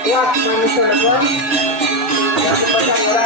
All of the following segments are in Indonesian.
Ya, manusia kan. Yang banyak orang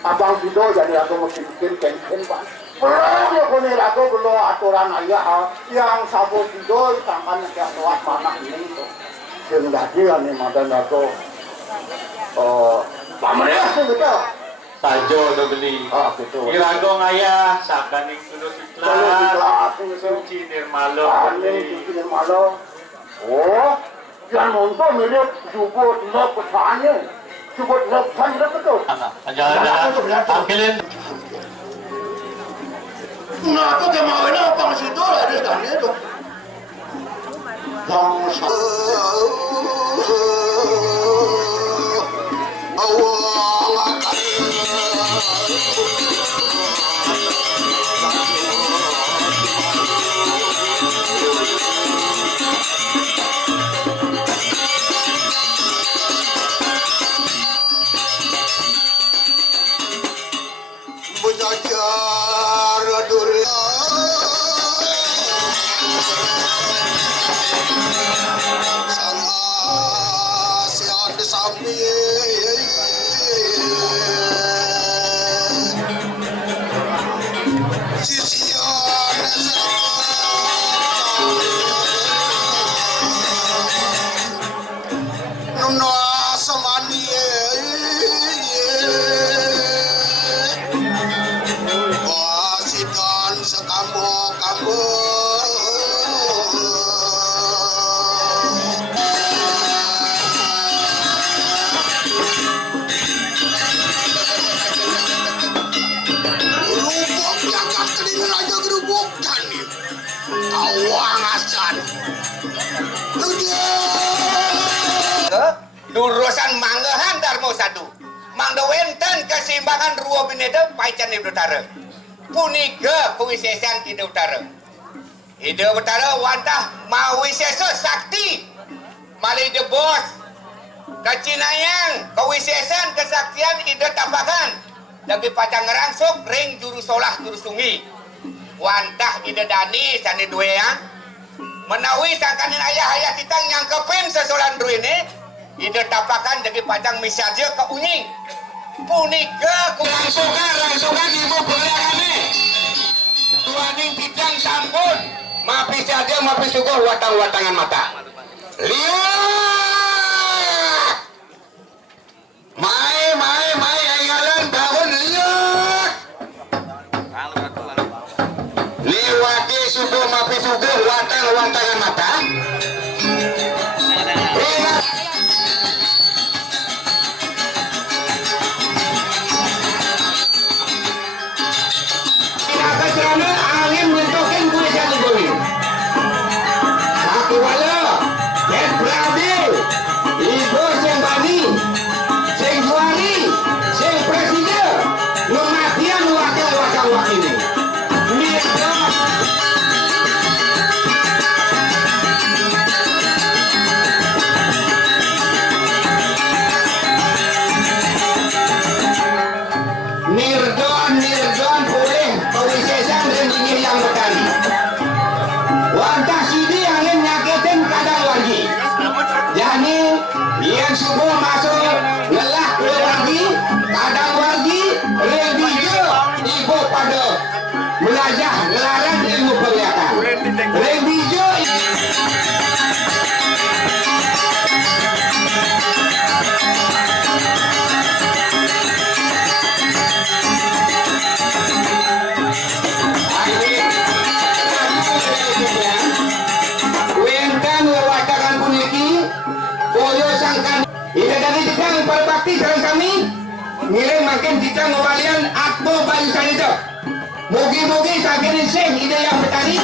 Abang Bido jadi aku mesti bikin campaign Pak. Belum ya kone aku belum aturan ayah yang sabu Bido sampai nanti tuat mana ini itu. Yang jadi ane madan aku. Pamernya sih betul. Sajo udah beli. Ah betul. Iragong ayah sabdaning tulus iklan. Suci nirmalo. Suci nirmalo. Oh, yang nonton mirip jubut lop petanya. Jubut lop petanya betul. Jangan tampilin. Nah, aku kemauin apa masih itu ada tanya itu. kawangasan. Durusan manggahan Darmo Sadu. Mangda wenten keseimbangan rua bineda paican di utara. Punika kewisesan di utara. Ide utara wantah mawisesa sakti. Mali de bos. Kecinayang kewisesan kesaktian ide tapakan. Lagi pacang ngerangsuk ring juru solah juru sungi. Wantah ide dani sani dua yang menawi sangkanin ayah-ayah kita nyangkepin sesolan dua ini. Ide tapakan jadi pacang misaja ke unying. Punika rangsungan ibu beliangannya. Tuaning pitang sampun. Mapi saja mapi suguh watang-watangan mata. Lihat. Mai aygalan bangun lihat. Liwati suguh mapi suguh watang-watangan mata. Nirdon boleh kewisesan dan yang berkali. Wantah sini angin nyakitin kadang lagi. Jadi yang subuh masuk ngelah lagi, kadang lagi rebijo ibu pada belajar ngelarang ilmu penglihatan. Rebijo berbakti sareng kami ngiring makin kita ngawalian akbo bayu sanito. Mugi-mugi saking sing ide yang bertani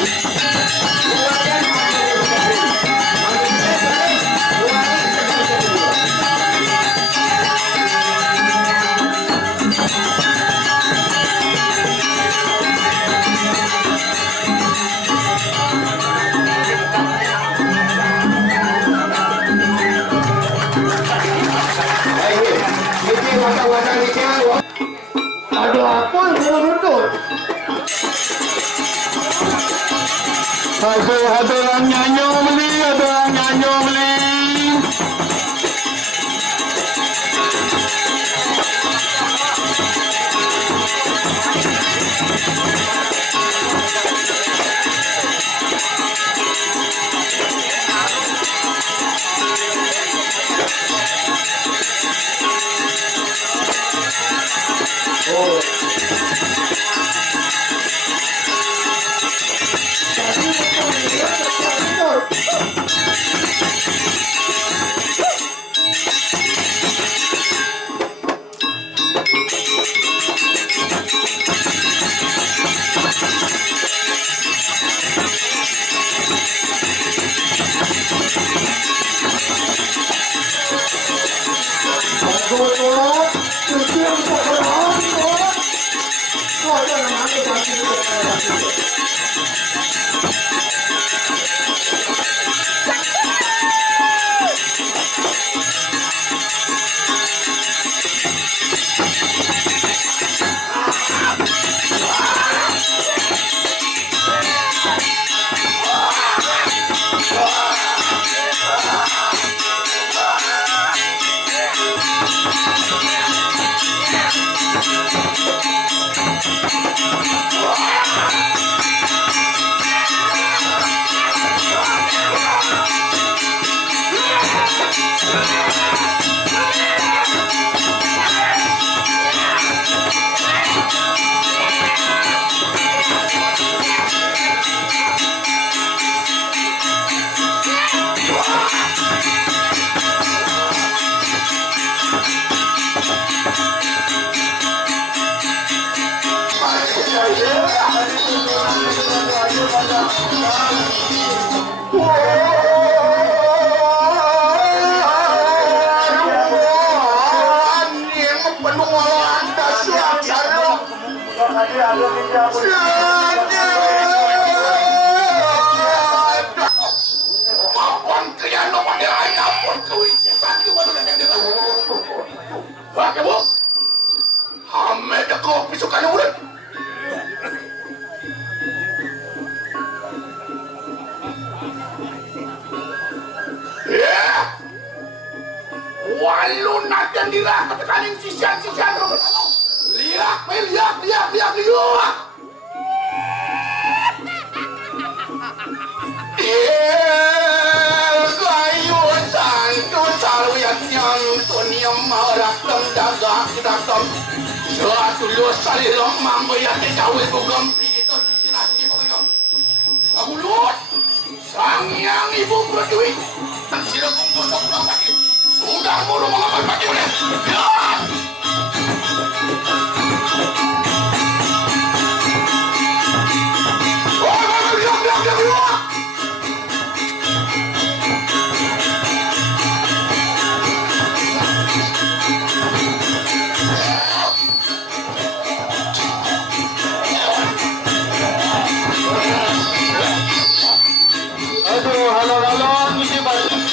ngawalian ada apa yang berutut? Ada yang nyanyo beli, ada yang nyanyo beli. Walun natin dira katakaning sisyan-sisyan liak gayun santo saluyat yang tunyam marak daga kidatam tulos salilong mambayat kawin bugam itu sinati pagayong kagulut sangyang ibu berduit tak sila kong gosok ng pati sudah mulu mga pagpati ulit Aduh, halo, mesti balik.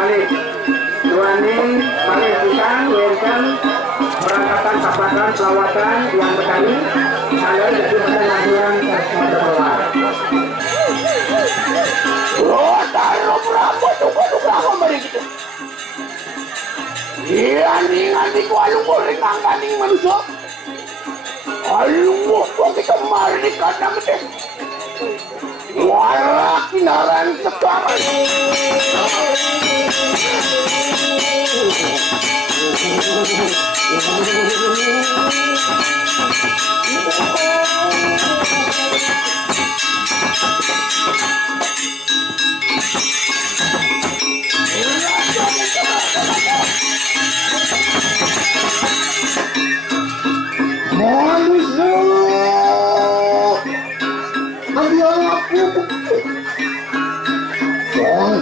Malik Tuani Malik Pisang Wenkan perangkatan papakan pelawatan yang petani saya jadi pertanyaan pada bawah taruh berapa tuh mari gitu iya nih ku alung goreng angkaning manusia alung kok kita mari kadang deh warak kinaran sekarang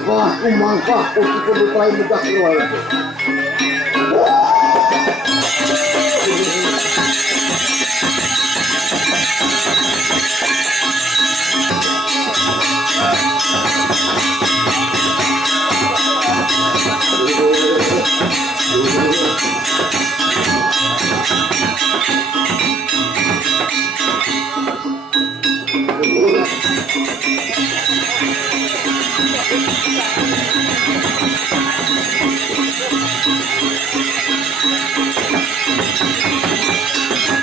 Wah, umangkah untuk kebutuhan mudah keluar.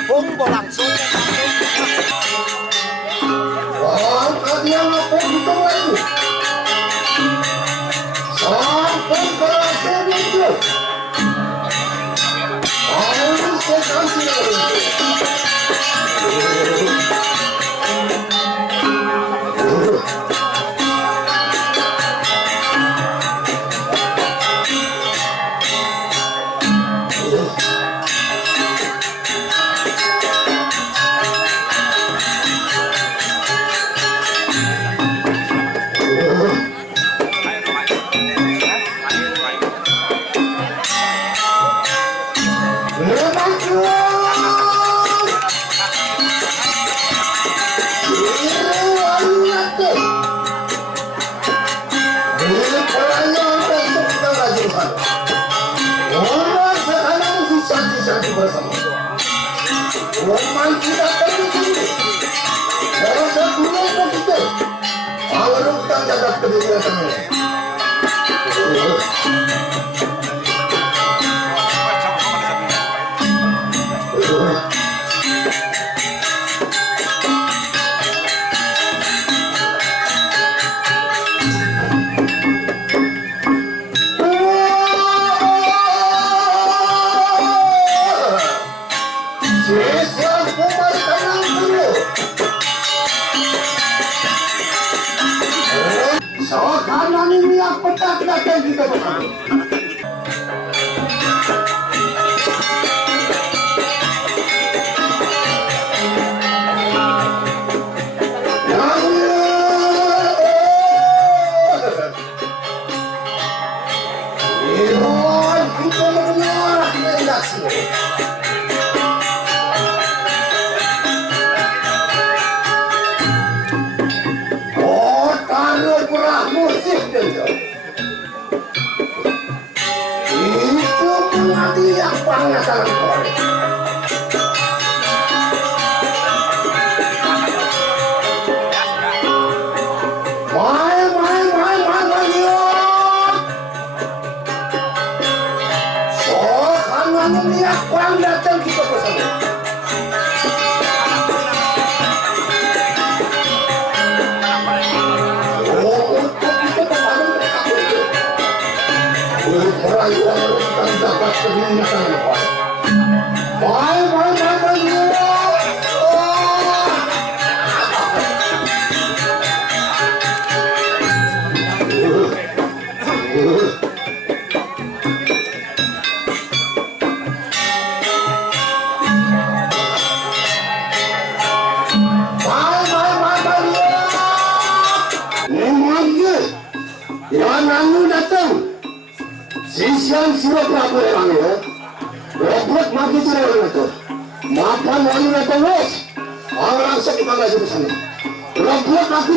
Bumbo langsung. Wah, kalian apa gitu lagi? Sampai berhasil itu. Harus sekali. Roman kita terjadi. Dalam satu kelompok kita, kalau kita jaga kedekatan ini. Karena ini yang petak datang kita bersama. Kita mendengar redaksi. Itu menjadi yang paling sangat boleh. Main yuk. So karena minyak paling datang kita bersama. Perayaan dan dapat keminyakan lepas. Main yang datang. Sisian surat apa yang ya? Robot mati sudah itu. Makan wangi datang bos. Orang sakit mana sih sana? Robot mati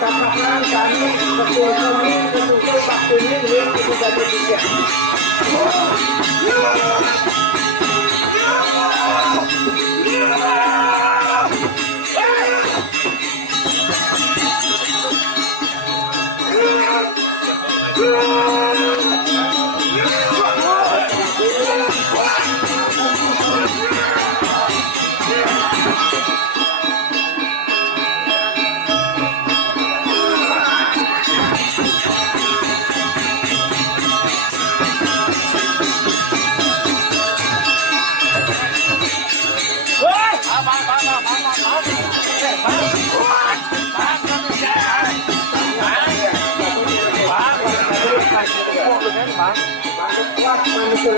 tapakan kami betul kami betul waktunya yang kita berpikir. Bang, kuat manusia